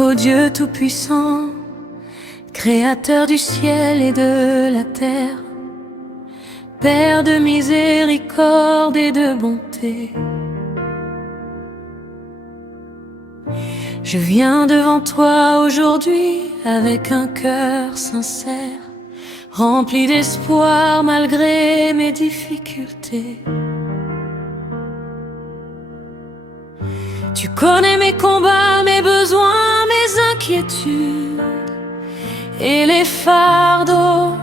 Ô Dieu Tout-Puissant, Créateur du ciel et de la terre, Père de miséricorde et de bonté, je viens devant toi aujourd'hui avec un cœur sincère, rempli d'espoir malgré mes difficultés. Tu connais mes combats, mes besoins, mes inquiétudes et les fardeaux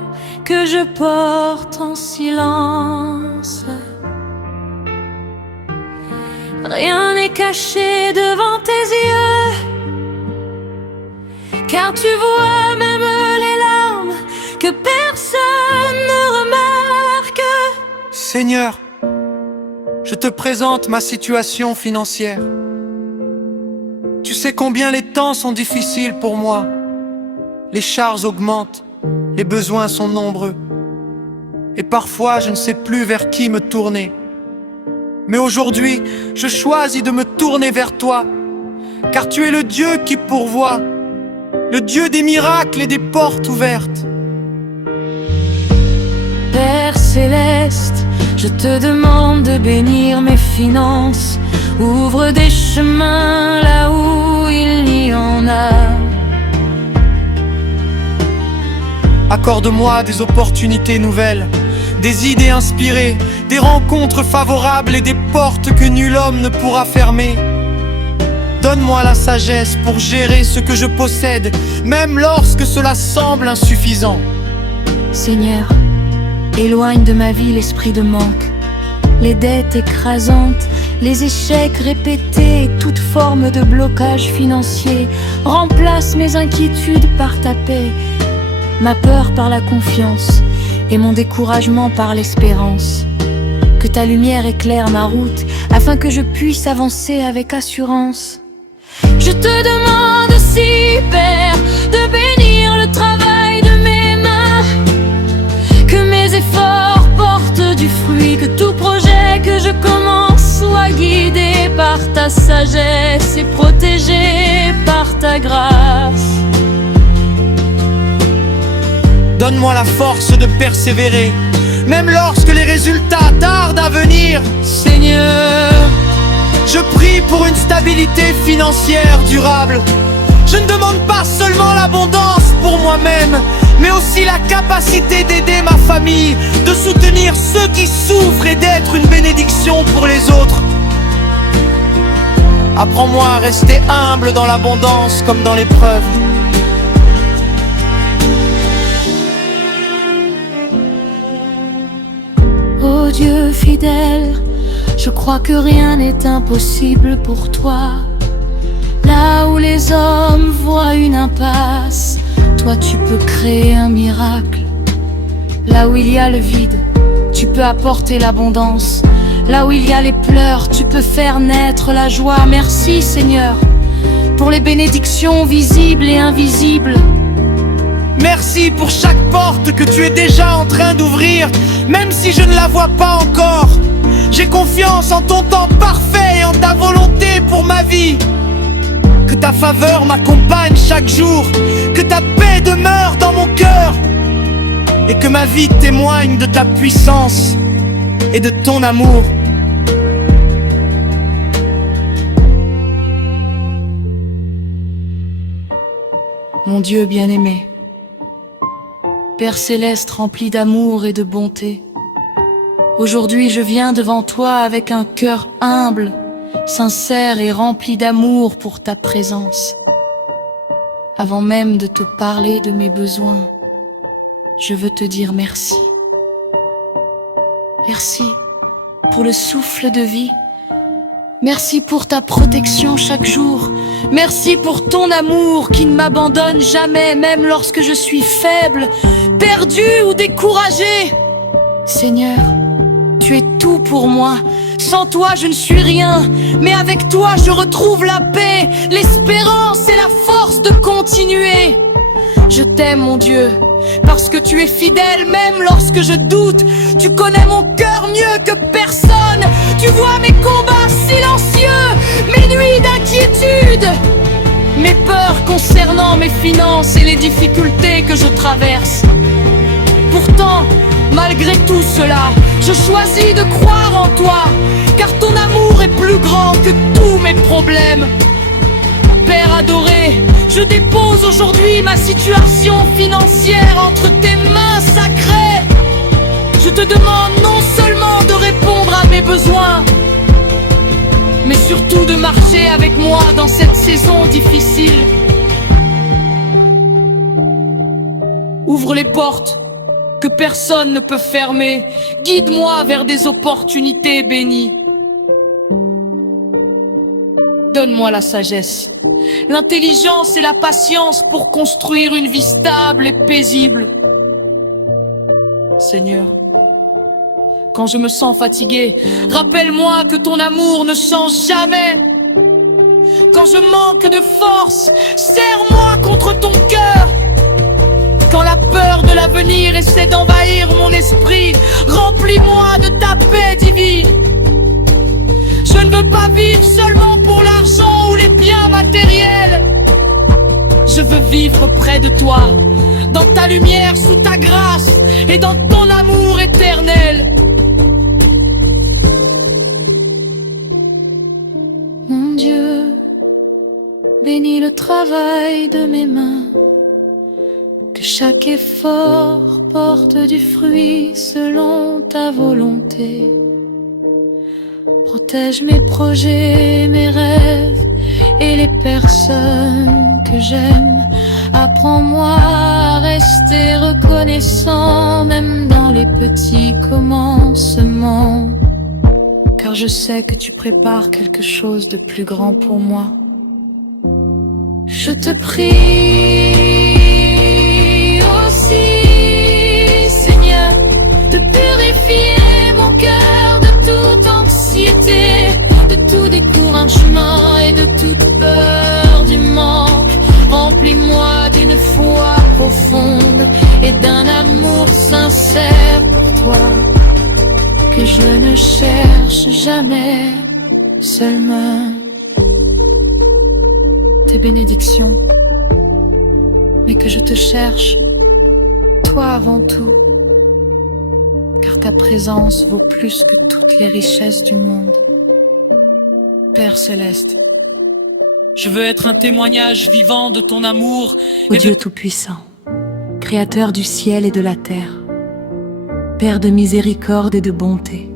que je porte en silence. Rien n'est caché devant tes yeux, car tu vois même les larmes que personne ne remarque. Seigneur, je te présente ma situation financière. Tu sais combien les temps sont difficiles pour moi. Les charges augmentent, les besoins sont nombreux. Et parfois je ne sais plus vers qui me tourner. Mais aujourd'hui, je choisis de me tourner vers toi, car tu es le Dieu qui pourvoit, le Dieu des miracles et des portes ouvertes. Père céleste, je te demande de bénir mes finances. Ouvre des chemins là où il n'y en a. Accorde-moi des opportunités nouvelles, des idées inspirées, des rencontres favorables et des portes que nul homme ne pourra fermer. Donne-moi la sagesse pour gérer ce que je possède, même lorsque cela semble insuffisant. Seigneur, éloigne de ma vie l'esprit de manque, les dettes écrasantes, les échecs répétés et toute forme de blocage financier. Remplace mes inquiétudes par ta paix, ma peur par la confiance et mon découragement par l'espérance. Que ta lumière éclaire ma route afin que je puisse avancer avec assurance. Je te demande aussi, Père, de bénir le travail de mes mains, que mes efforts portent du fruit, que tout projet que je commence soit guidé par ta sagesse et protégé par ta grâce. Donne-moi la force de persévérer, même lorsque les résultats tardent à venir. Seigneur, je prie pour une stabilité financière durable. Je ne demande pas seulement l'abondance pour moi-même, mais aussi la capacité d'aider ma famille, de soutenir ceux qui souffrent et d'être une bénédiction pour les autres. Apprends-moi à rester humble dans l'abondance comme dans l'épreuve. ô Dieu fidèle, je crois que rien n'est impossible pour toi. Là où les hommes voient une impasse, toi tu peux créer un miracle. Là où il y a le vide, tu peux apporter l'abondance. Là où il y a les pleurs, tu peux faire naître la joie. Merci Seigneur, pour les bénédictions visibles et invisibles. Merci pour chaque porte que tu es déjà en train d'ouvrir, même si je ne la vois pas encore. J'ai confiance en ton temps parfait et en ta volonté pour ma vie. Que ta faveur m'accompagne chaque jour, que ta paix demeure dans mon cœur, et que ma vie témoigne de ta puissance et de ton amour. Mon Dieu bien-aimé, Père céleste rempli d'amour et de bonté, aujourd'hui je viens devant toi avec un cœur humble, sincère et rempli d'amour pour ta présence. Avant même de te parler de mes besoins, je veux te dire merci. Merci pour le souffle de vie. Merci pour ta protection chaque jour. Merci pour ton amour qui ne m'abandonne jamais, même lorsque je suis faible, perdu ou découragé. Seigneur, tu es tout pour moi. Sans toi, je ne suis rien, mais avec toi, je retrouve la paix, l'espérance et la force de continuer. Je t'aime, mon Dieu, parce que tu es fidèle même lorsque je doute. Tu connais mon cœur mieux que personne. Tu vois mes combats silencieux, mes nuits d'inquiétude. mes peurs concernant mes finances et les difficultés que je traverse. Pourtant, malgré tout cela, je choisis de croire en toi, car ton amour est plus grand que tous mes problèmes. Père adoré, je dépose aujourd'hui ma situation financière entre tes mains sacrées. Je te demande non seulement de répondre à mes besoins, mais surtout de marcher avec moi dans cette saison difficile. Ouvre les portes que personne ne peut fermer. Guide-moi vers des opportunités bénies. Donne-moi la sagesse, l'intelligence et la patience pour construire une vie stable et paisible. Seigneur, quand je me sens fatigué, rappelle-moi que ton amour ne change jamais. Quand je manque de force, serre-moi contre ton cœur. Quand la peur de l'avenir essaie d'envahir mon esprit, remplis-moi de ta paix divine. Je ne veux pas vivre seulement pour l'argent ou les biens matériels. Je veux vivre près de toi, dans ta lumière, sous ta grâce et dans ton amour éternel. Mon Dieu, bénis le travail de mes mains, que chaque effort porte du fruit selon ta volonté. Protège mes projets, mes rêves et les personnes que j'aime. Apprends-moi à rester reconnaissant, même dans les petits commencements. Car je sais que tu prépares quelque chose de plus grand pour moi. Je te prie aussi, Seigneur, de purifier mon cœur de toute anxiété, de tout découragement et de toute peur du manque. Remplis-moi d'une foi profonde et d'un amour sincère pour toi, que je ne cherche jamais seulement tes bénédictions, mais que je te cherche, toi avant tout, car ta présence vaut plus que toutes les richesses du monde. Père céleste, je veux être un témoignage vivant de ton amour. Ô Dieu Tout-Puissant, Créateur du ciel et de la terre, Père de miséricorde et de bonté,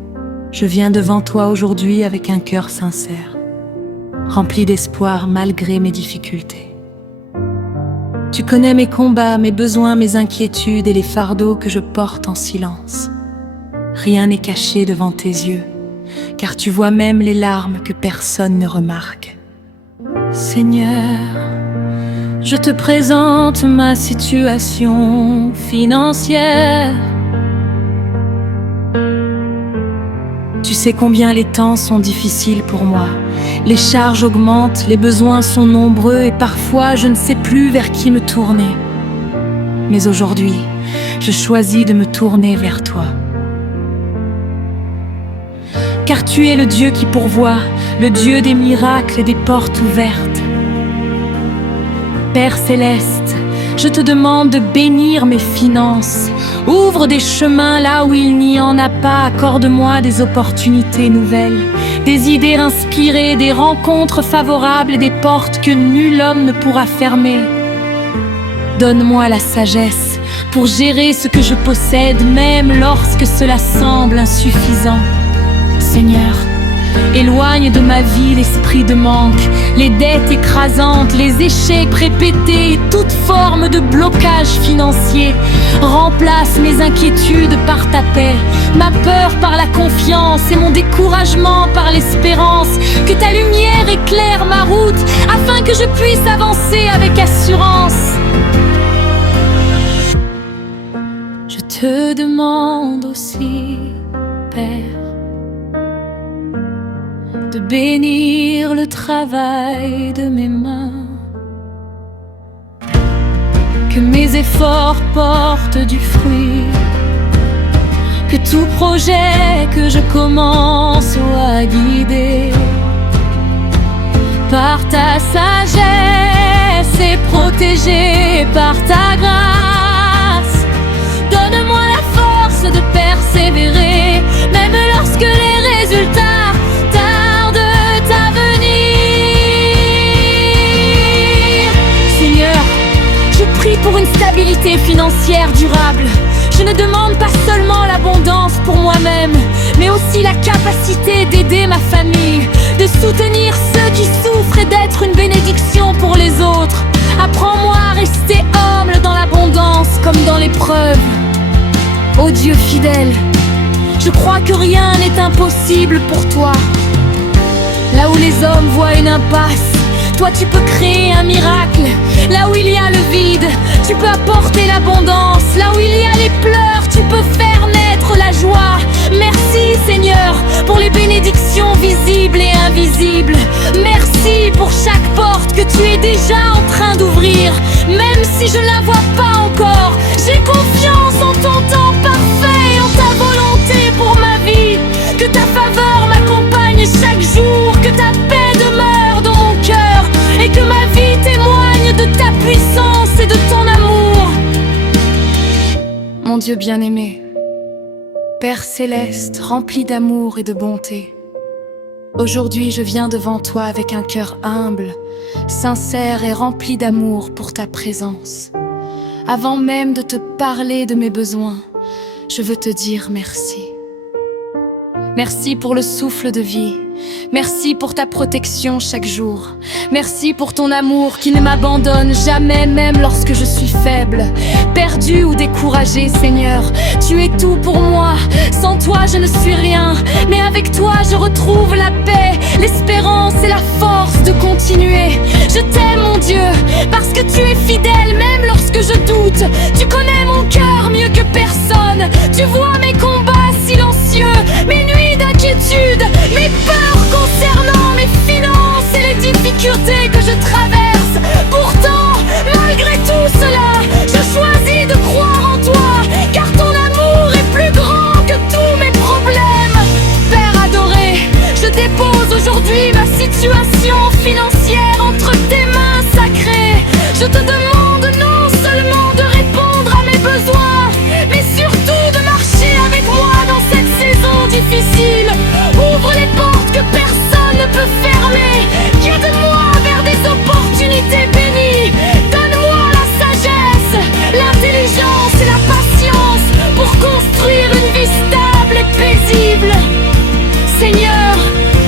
je viens devant toi aujourd'hui avec un cœur sincère, rempli d'espoir malgré mes difficultés. Tu connais mes combats, mes besoins, mes inquiétudes et les fardeaux que je porte en silence. Rien n'est caché devant tes yeux, car tu vois même les larmes que personne ne remarque. Seigneur, je te présente ma situation financière. Tu sais combien les temps sont difficiles pour moi. Les charges augmentent, les besoins sont nombreux et parfois je ne sais plus vers qui me tourner. Mais aujourd'hui, je choisis de me tourner vers toi. Car tu es le Dieu qui pourvoit, le Dieu des miracles et des portes ouvertes. Père céleste, je te demande de bénir mes finances. Ouvre des chemins là où il n'y en a pas. Accorde-moi des opportunités nouvelles, des idées inspirées, des rencontres favorables et des portes que nul homme ne pourra fermer. Donne-moi la sagesse pour gérer ce que je possède, même lorsque cela semble insuffisant. Seigneur, éloigne de ma vie l'esprit de manque, les dettes écrasantes, les échecs répétés et toute forme de blocage financier. Remplace mes inquiétudes par ta paix, ma peur par la confiance et mon découragement par l'espérance. Que ta lumière éclaire ma route afin que je puisse avancer avec assurance. Je te demande aussi, Père, de bénir le travail de mes mains, que mes efforts portent du fruit, que tout projet que je commence soit guidé par ta sagesse. et protégé par ta grâce. Donne-moi la force de persévérer, même lorsque les résultats tardent à venir. Seigneur, je prie pour une stabilité financière durable. Je ne demande pas seulement l'abondance pour moi-même, mais aussi la capacité d'aider ma famille, de soutenir ceux qui souffrent et d'être une bénédiction pour les autres. Apprends-moi à rester humble dans l'abondance comme dans l'épreuve. Ô Dieu fidèle, je crois que rien n'est impossible pour toi. Là où les hommes voient une impasse, toi tu peux créer un miracle. Là où il y a le vide, tu peux apporter l'abondance. Là où il y a les pleurs, tu peux faire naître la joie. Merci Seigneur pour les bénédictions visibles et invisibles. Merci pour chaque porte que tu es déjà en train d'ouvrir. Même si je ne la vois pas encore, j'ai confiance en ton temps parfait et en ta volonté pour ma vie. Que ta faveur m'accompagne chaque jour, que ta paix demeure dans mon cœur et que ma vie témoigne de ta puissance et de ton amour. Mon Dieu bien-aimé, Père céleste, rempli d'amour et de bonté, aujourd'hui je viens devant toi avec un cœur humble, sincère et rempli d'amour pour ta présence. Avant même de te parler de mes besoins, je veux te dire merci. Merci pour le souffle de vie. Merci pour ta protection chaque jour. Merci pour ton amour qui ne m'abandonne jamais, même lorsque je suis faible, perdu ou découragé, Seigneur. Tu es tout pour moi. Sans toi, je ne suis rien. Mais avec toi, je retrouve la paix, l'espérance et la force de continuer. Je t'aime, mon Dieu, parce que tu es fidèle, même lorsque je doute. Tu connais mon cœur mieux que personne. Tu vois mes combats silencieux, mes nuits d'inquiétude, mes peurs concernant mes finances et les difficultés que je traverse. Pourtant, malgré tout cela, je choisis de croire en toi, car ton amour est plus grand que tous mes problèmes. Père adoré, je dépose aujourd'hui ma situation financière entre tes mains sacrées. Je te demande non seulement de répondre à mes besoins, mais surtout de marcher avec moi dans cette saison difficile. Ouvre les portes que personne ne peut fermer. Guide-moi vers des opportunités bénies. Donne-moi la sagesse, l'intelligence et la patience pour construire une vie stable et paisible. Seigneur,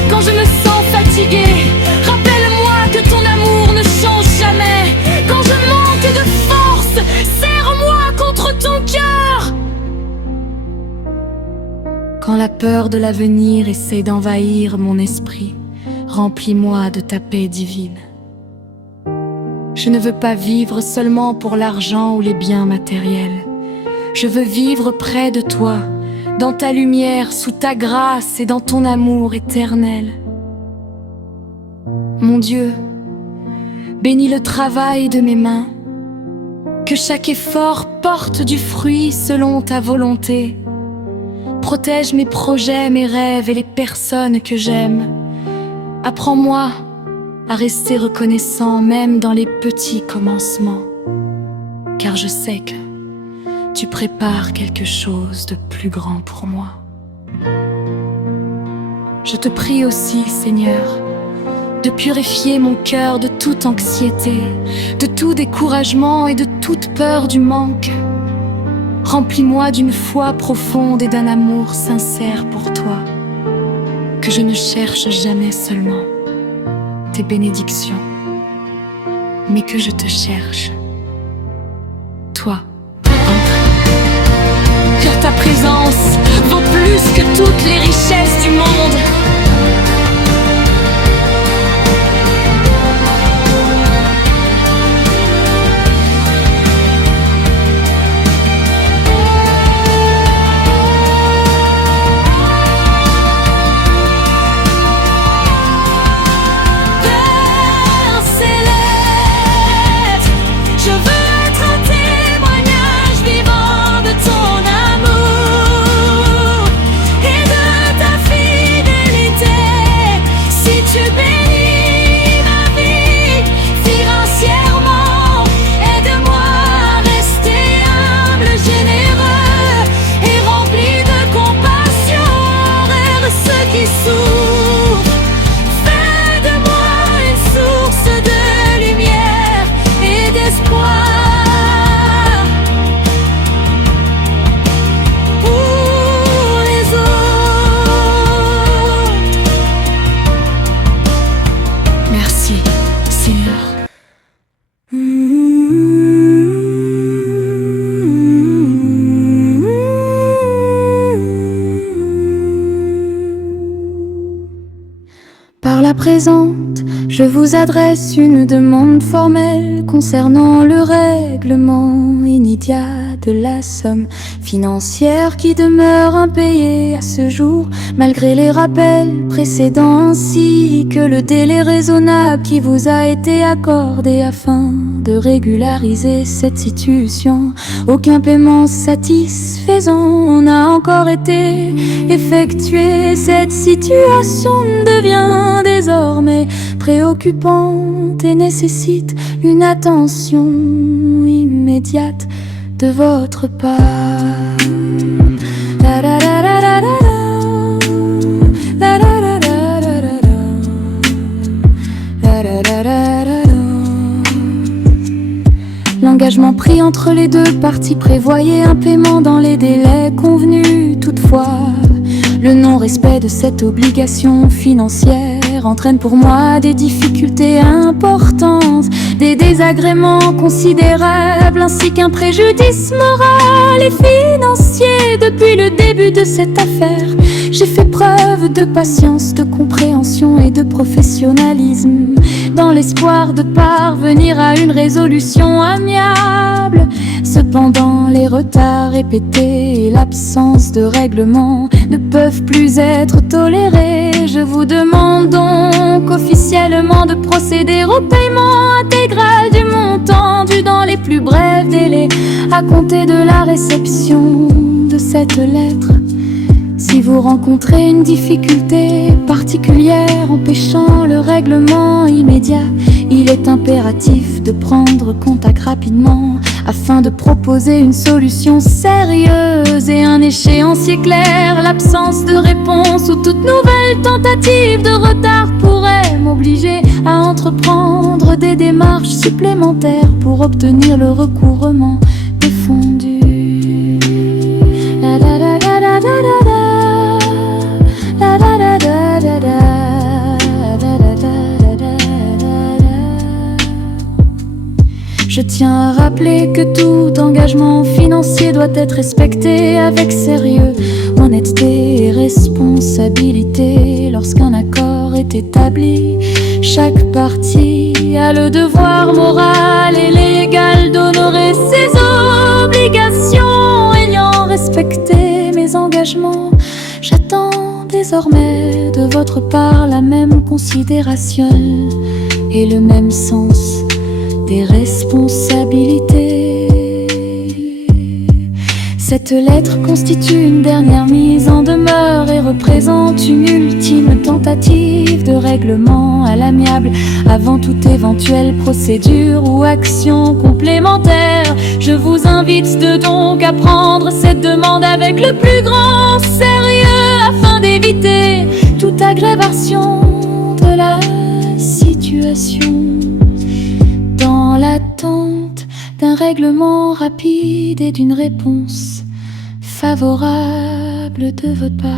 quand je me sens fatiguée, rappelle-moi que ton amour ne change jamais. Quand je manque de force, serre-moi contre ton cœur. Quand la peur de l'avenir essaie d'envahir mon esprit, remplis-moi de ta paix divine. Je ne veux pas vivre seulement pour l'argent ou les biens matériels. Je veux vivre près de toi, dans ta lumière, sous ta grâce et dans ton amour éternel. Mon Dieu, bénis le travail de mes mains, que chaque effort porte du fruit selon ta volonté. Protège mes projets, mes rêves et les personnes que j'aime. Apprends-moi à rester reconnaissant même dans les petits commencements, car je sais que tu prépares quelque chose de plus grand pour moi. Je te prie aussi, Seigneur, de purifier mon cœur de toute anxiété, de tout découragement et de toute peur du manque. Remplis-moi d'une foi profonde et d'un amour sincère pour toi, que je ne cherche jamais seulement tes bénédictions, mais que je te cherche, toi. Car ta présence vaut plus que toutes les richesses du monde. Fidélité. plaisante, je vous adresse une demande formelle concernant le règlement immédiat de la somme financière qui demeure impayée à ce jour, malgré les rappels précédents ainsi que le délai raisonnable qui vous a été accordé afin de régulariser cette situation. Aucun paiement satisfaisant n'a encore été effectué. Cette situation devient désormais préoccupante et nécessite une attention immédiate de votre part. La la la la la la. L'engagement pris entre les deux parties prévoyait un paiement dans les délais convenus. Toutefois, le non-respect de cette obligation financière entraîne pour moi des difficultés importantes, des désagréments considérables ainsi qu'un préjudice moral et financier. Depuis le début de cette affaire, j'ai fait preuve de patience, de compréhension et de professionnalisme dans l'espoir de parvenir à une résolution amiable. Cependant, les retards répétés et l'absence de règlement ne peuvent plus être tolérés. Je vous demande donc officiellement de procéder au paiement intégral du montant dû dans les plus brefs délais à compter de la réception de cette lettre. Si vous rencontrez une difficulté particulière empêchant le règlement immédiat, il est impératif de prendre contact rapidement afin de proposer une solution sérieuse et un échéancier clair. L'absence de réponse ou toute nouvelle tentative de retard pourrait m'obliger à entreprendre des démarches supplémentaires pour obtenir le recouvrement des fonds dus. La la la la la la la. Je tiens à rappeler que tout engagement financier doit être respecté avec sérieux, honnêteté et responsabilité. Lorsqu'un accord est établi, chaque partie a le devoir moral et légal d'honorer ses obligations. Ayant respecté mes engagements, j'attends désormais de votre part la même considération et le même sens des responsabilités. Cette lettre constitue une dernière mise en demeure et représente une ultime tentative de règlement à l'amiable avant toute éventuelle procédure ou action complémentaire. Je vous invite donc à prendre cette demande avec le plus grand sérieux afin d'éviter toute aggravation de la situation. Dans l'attente d'un règlement rapide et d'une réponse favorable de votre part.